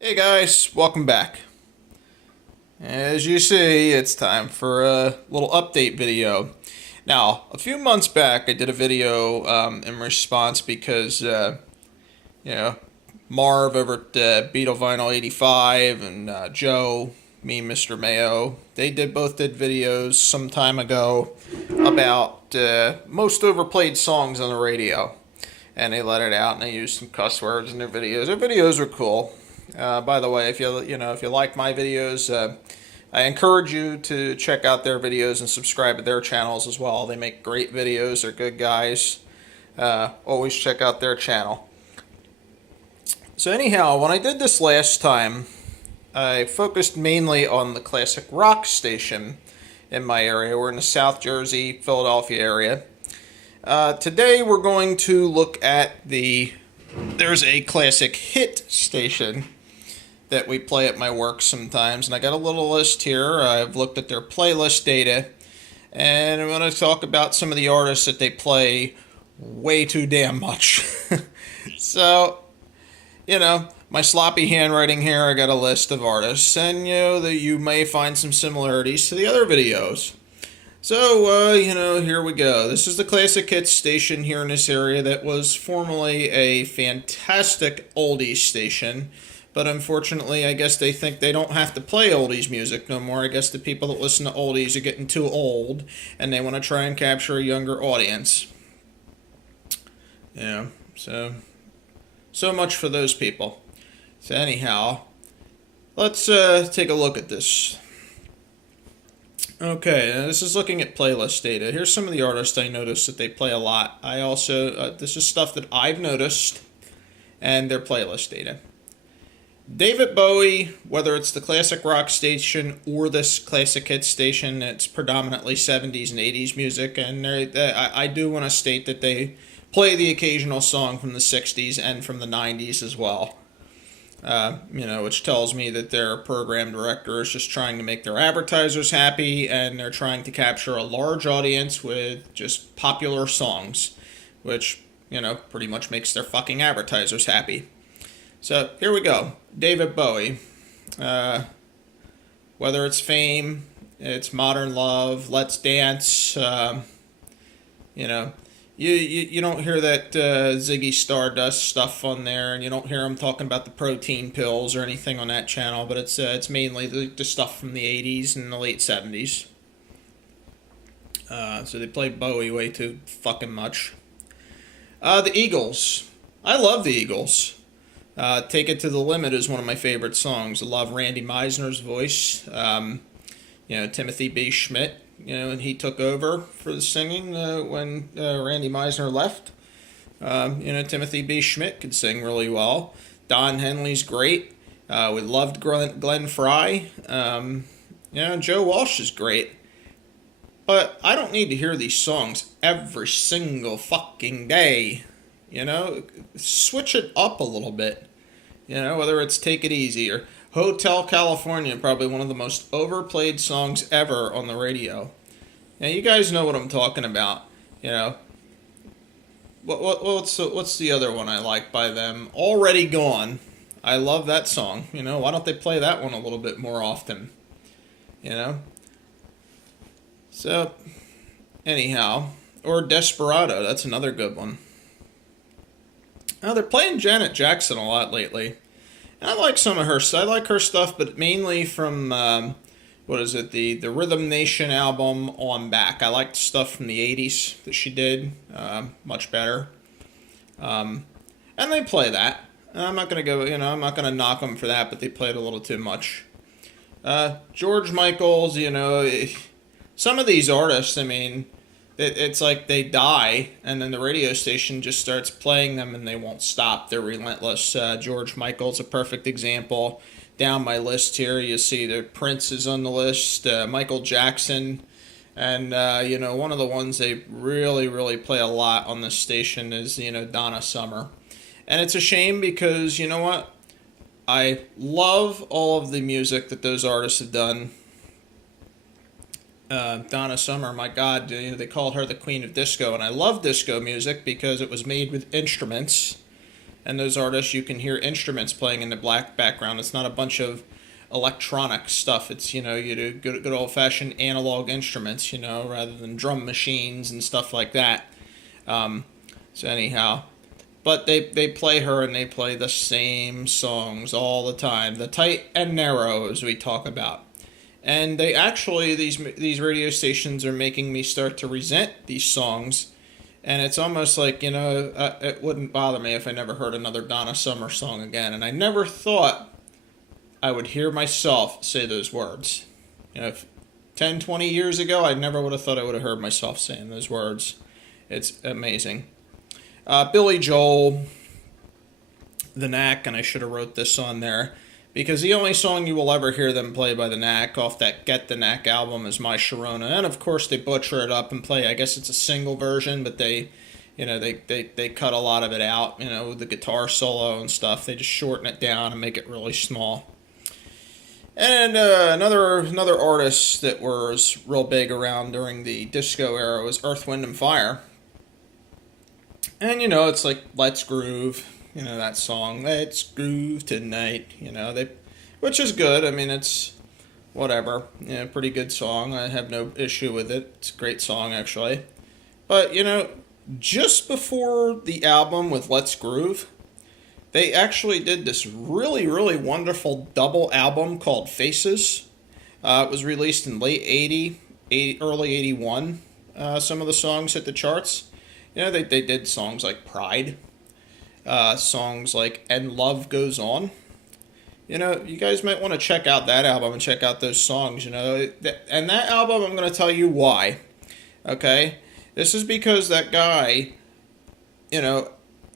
Hey guys, welcome back. As you see, it's time for a little update video. Now, a few months back, I did a video in response because, you know, Marv over at Beetle Vinyl 85 and Joe, me, Mr. Mayo, they both did videos some time ago about most overplayed songs on the radio. And they let it out and they used some cuss words in their videos. Their videos were cool. By the way, if you like my videos, I encourage you to check out their videos and subscribe to their channels as well. They make great videos. They're good guys. Always check out their channel. So anyhow, when I did this last time, I focused mainly on the classic rock station in my area. We're in the South Jersey, Philadelphia area. Today we're going to look at there's a classic hit station that we play at my work sometimes, and I got a little list here. I've looked at their playlist data, and I'm going to talk about some of the artists that they play way too damn much. So, my sloppy handwriting here, I got a list of artists, and that you may find some similarities to the other videos. So, here we go. This is the Classic Hits station here in this area that was formerly a fantastic oldies station. But unfortunately, I guess they think they don't have to play oldies music no more. I guess the people that listen to oldies are getting too old, and they want to try and capture a younger audience. Yeah, so much for those people. So anyhow, let's take a look at this. Okay, this is looking at playlist data. Here's some of the artists I noticed that they play a lot. I also, this is stuff that I've noticed, and their playlist data. David Bowie, whether it's the classic rock station or this classic hit station, it's predominantly 70s and 80s music, and I do want to state that they play the occasional song from the 60s and from the 90s as well. Which tells me that their program director is just trying to make their advertisers happy, and they're trying to capture a large audience with just popular songs, which, pretty much makes their fucking advertisers happy. So, here we go. David Bowie. Whether it's Fame, it's Modern Love, Let's Dance, You don't hear that Ziggy Stardust stuff on there, and you don't hear him talking about the protein pills or anything on that channel, but it's mainly the stuff from the 80s and the late 70s. So they play Bowie way too fucking much. The Eagles. I love the Eagles. Take It to the Limit is one of my favorite songs. I love Randy Meisner's voice. Timothy B. Schmidt, and he took over for the singing when Randy Meisner left. Timothy B. Schmidt could sing really well. Don Henley's great. We loved Glenn Frey. Joe Walsh is great. But I don't need to hear these songs every single fucking day. Switch it up a little bit. Whether it's Take It Easy or Hotel California, probably one of the most overplayed songs ever on the radio. Now, you guys know what I'm talking about. What's the other one I like by them? Already Gone. I love that song. Why don't they play that one a little bit more often? So, anyhow. Or Desperado, that's another good one. Now, they're playing Janet Jackson a lot lately. And I like some of her stuff. I like her stuff, but mainly from, the Rhythm Nation album On Back. I like stuff from the 80s that she did, much better. And they play that. And I'm not going to go, I'm not going to knock them for that, but they play it a little too much. George Michael's, some of these artists, it's like they die, and then the radio station just starts playing them, and they won't stop. They're relentless. George Michael's a perfect example. Down my list here, you see that Prince is on the list, Michael Jackson, and, one of the ones they really, really play a lot on this station is, Donna Summer. And it's a shame because, you know what? I love all of the music that those artists have done. Donna Summer, my God, they called her the Queen of Disco, and I love disco music because it was made with instruments, And those artists, you can hear instruments playing in the black background. It's not a bunch of electronic stuff. It's, you do good old-fashioned analog instruments, rather than drum machines and stuff like that. So anyhow, but they play her, and they play the same songs all the time. The tight and narrow, as we talk about. And they actually, these radio stations are making me start to resent these songs. And it's almost like, it wouldn't bother me if I never heard another Donna Summer song again. And I never thought I would hear myself say those words. 10, 20 years ago, I never would have thought I would have heard myself saying those words. It's amazing. Billy Joel, The Knack, and I should have wrote this on there, because the only song you will ever hear them play by The Knack off that Get the Knack album is My Sharona. And of course they butcher it up and play, I guess it's a single version, but they cut a lot of it out, with the guitar solo and stuff. They just shorten it down and make it really small. And another artist that was real big around during the disco era was Earth, Wind & Fire. And, it's like Let's Groove, that song, Let's Groove Tonight, which is good. I mean, it's whatever, pretty good song. I have no issue with it. It's a great song, actually. But, just before the album with Let's Groove, they actually did this really, really wonderful double album called Faces. It was released in late 80, early 81. Some of the songs hit the charts. They did songs like Pride, songs like And Love Goes On. You guys might want to check out that album and check out those songs, and that album, I'm going to tell you why. Okay? This is because that guy,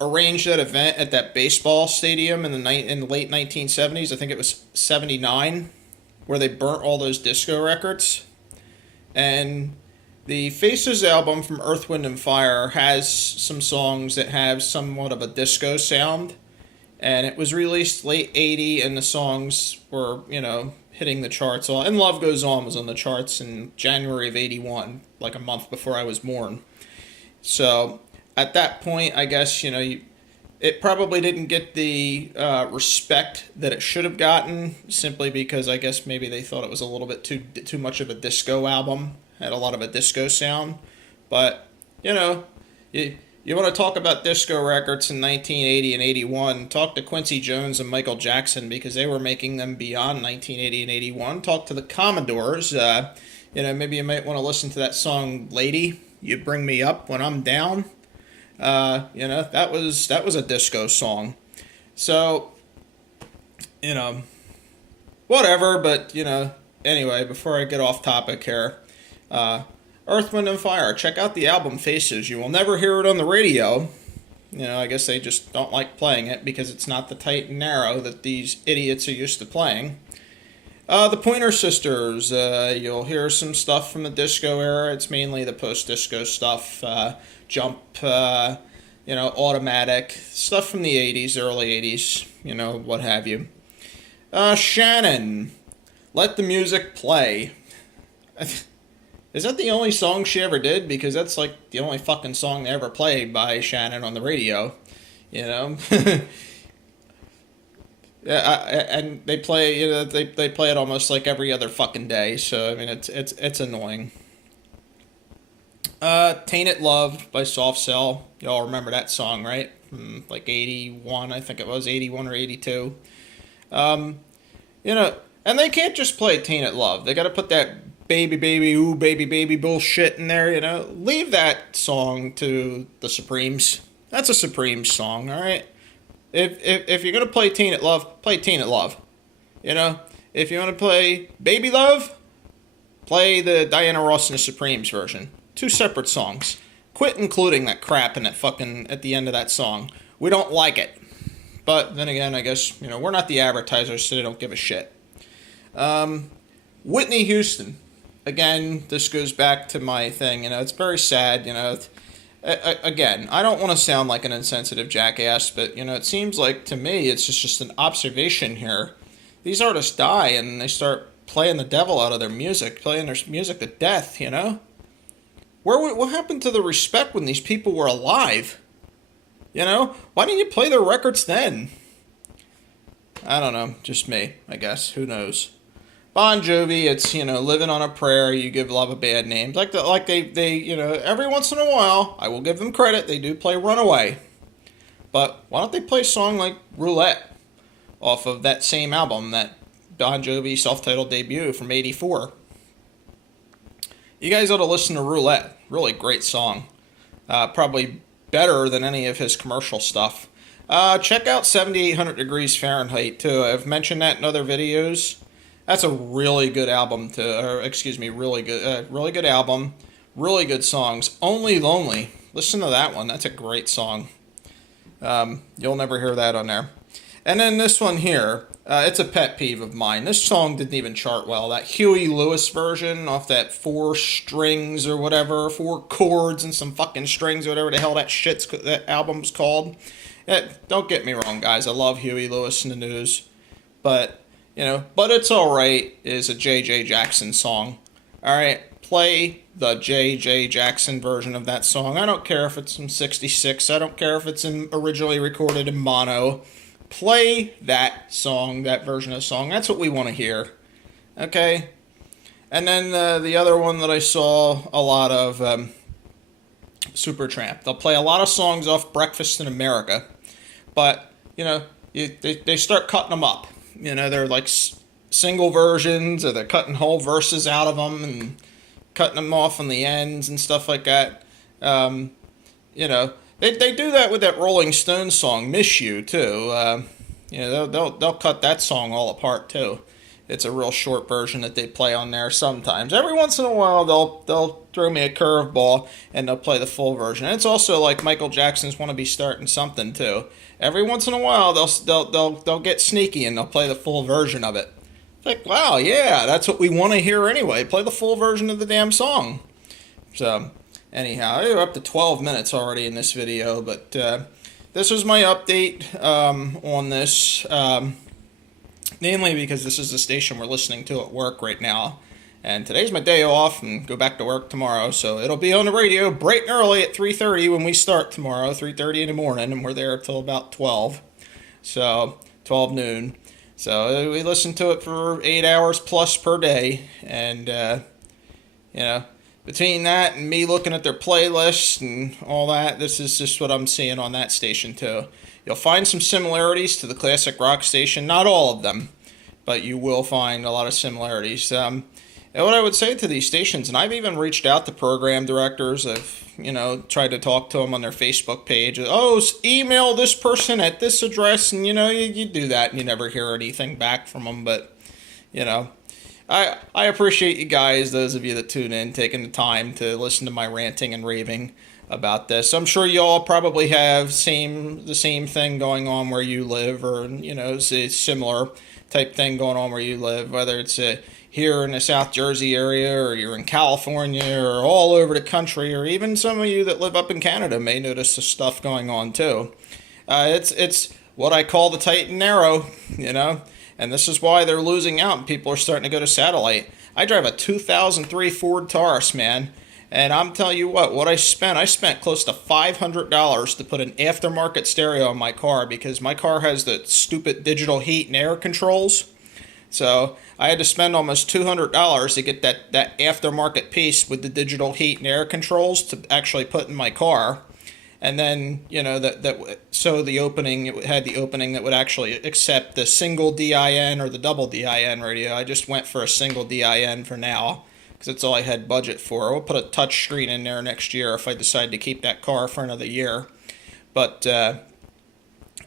arranged that event at that baseball stadium in the late 1970s. I think it was 79, where they burnt all those disco records. And the Faces album from Earth, Wind & Fire has some songs that have somewhat of a disco sound. And it was released late 80, and the songs were, hitting the charts. And Love Goes On was on the charts in January of 81, like a month before I was born. So at that point, I guess, it probably didn't get the respect that it should have gotten, simply because I guess maybe they thought it was a little bit too much of a disco album. Had a lot of a disco sound. But, you want to talk about disco records in 1980 and 81, talk to Quincy Jones and Michael Jackson, because they were making them beyond 1980 and 81. Talk to the Commodores. Maybe you might want to listen to that song, Lady, You Bring Me Up When I'm Down. That was a disco song. So, whatever, but, anyway, before I get off topic here, Earth, Wind & Fire, check out the album Faces. You will never hear it on the radio. I guess they just don't like playing it because it's not the tight and narrow that these idiots are used to playing. The Pointer Sisters, you'll hear some stuff from the disco era. It's mainly the post-disco stuff, Jump, Automatic, stuff from the 80s, early 80s, what have you. Shannon, Let the Music Play. Is that the only song she ever did? Because that's like the only fucking song they ever played by Shannon on the radio, Yeah, and they play, they play it almost like every other fucking day. So I mean, it's annoying. Tainted Love by Soft Cell. Y'all remember that song, right? From like 81, I think it was 81 or 82. And they can't just play Tainted Love. They got to put that baby, baby, ooh, baby, baby bullshit in there, Leave that song to the Supremes. That's a Supremes song, all right? If you're going to play Tainted Love, play Tainted Love. If you want to play Baby Love, play the Diana Ross and the Supremes version. Two separate songs. Quit including that crap in that fucking, at the end of that song. We don't like it. But then again, I guess, we're not the advertisers, so they don't give a shit. Whitney Houston. Again, this goes back to my thing, it's very sad, Again, I don't want to sound like an insensitive jackass, but, it seems like, to me, it's just an observation here. These artists die, and they start playing the devil out of their music, playing their music to death, What happened to the respect when these people were alive? You know, why didn't you play their records then? I don't know, just me, I guess. Who knows? Bon Jovi, it's, living on a prayer. You give love a bad name. Like they, every once in a while, I will give them credit. They do play Runaway. But why don't they play a song like Roulette off of that same album, that Bon Jovi self-titled debut from '84? You guys ought to listen to Roulette. Really great song. Probably better than any of his commercial stuff. Check out 7800 Degrees Fahrenheit too. I've mentioned that in other videos. That's a really good album really good album. Really good songs. Only Lonely. Listen to that one. That's a great song. You'll never hear that on there. And then this one here, it's a pet peeve of mine. This song didn't even chart well. That Huey Lewis version off that 4 strings or whatever, 4 chords and some fucking strings or whatever the hell that album's called. Don't get me wrong, guys. I love Huey Lewis and the News. But It's Alright is a J.J. Jackson song. Alright, play the J.J. Jackson version of that song. I don't care if it's from '66. I don't care if it's originally recorded in mono. Play that song, that version of the song. That's what we want to hear. Okay? And then the other one that I saw a lot of, Supertramp. They'll play a lot of songs off Breakfast in America. But, they start cutting them up. They're like single versions, or they're cutting whole verses out of them and cutting them off on the ends and stuff like that. They do that with that Rolling Stones song, Miss You, too. They'll cut that song all apart, too. It's a real short version that they play on there sometimes. Every once in a while, they'll throw me a curveball, and they'll play the full version. And it's also like Michael Jackson's "Wanna Be Starting Something," too. Every once in a while, they'll get sneaky, and they'll play the full version of it. It's like, wow, yeah, that's what we want to hear anyway. Play the full version of the damn song. So... anyhow, we're up to 12 minutes already in this video, but this was my update on this, mainly because this is the station we're listening to at work right now, and today's my day off and go back to work tomorrow, so it'll be on the radio bright and early at 3:30 when we start tomorrow, 3:30 in the morning, and we're there till about 12, so 12 noon. So we listen to it for 8 hours plus per day, and, between that and me looking at their playlists and all that, this is just what I'm seeing on that station too. You'll find some similarities to the classic rock station, not all of them, but you will find a lot of similarities. And what I would say to these stations, and I've even reached out to program directors, I've tried to talk to them on their Facebook page. Oh, email this person at this address, and you do that and you never hear anything back from them, but I appreciate you guys, those of you that tune in, taking the time to listen to my ranting and raving about this. I'm sure y'all probably have the same thing going on where you live, or it's a similar type thing going on where you live, whether it's here in the South Jersey area, or you're in California, or all over the country, or even some of you that live up in Canada may notice the stuff going on too. It's what I call the tight and narrow, and this is why they're losing out and people are starting to go to satellite. I drive a 2003 Ford Taurus, man, and I'm telling you what I spent close to $500 to put an aftermarket stereo in my car, because my car has the stupid digital heat and air controls. So I had to spend almost $200 to get that aftermarket piece with the digital heat and air controls to actually put in my car. And then, so the opening, it had the opening that would actually accept the single DIN or the double DIN radio. I just went for a single DIN for now, because that's all I had budget for. We'll put a touch screen in there next year if I decide to keep that car for another year. But I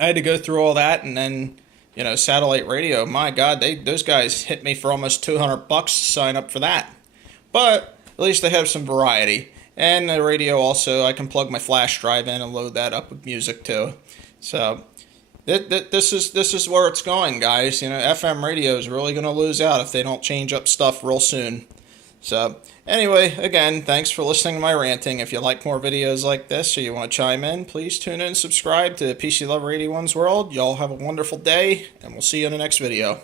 had to go through all that, and then, satellite radio. My God, those guys hit me for almost $200 to sign up for that. But at least they have some variety. And the radio also, I can plug my flash drive in and load that up with music too. So this is where it's going, guys. FM radio is really going to lose out if they don't change up stuff real soon. So anyway, again, thanks for listening to my ranting. If you like more videos like this, or you want to chime in, please tune in and subscribe to PC Lover 81's World. Y'all have a wonderful day, and we'll see you in the next video.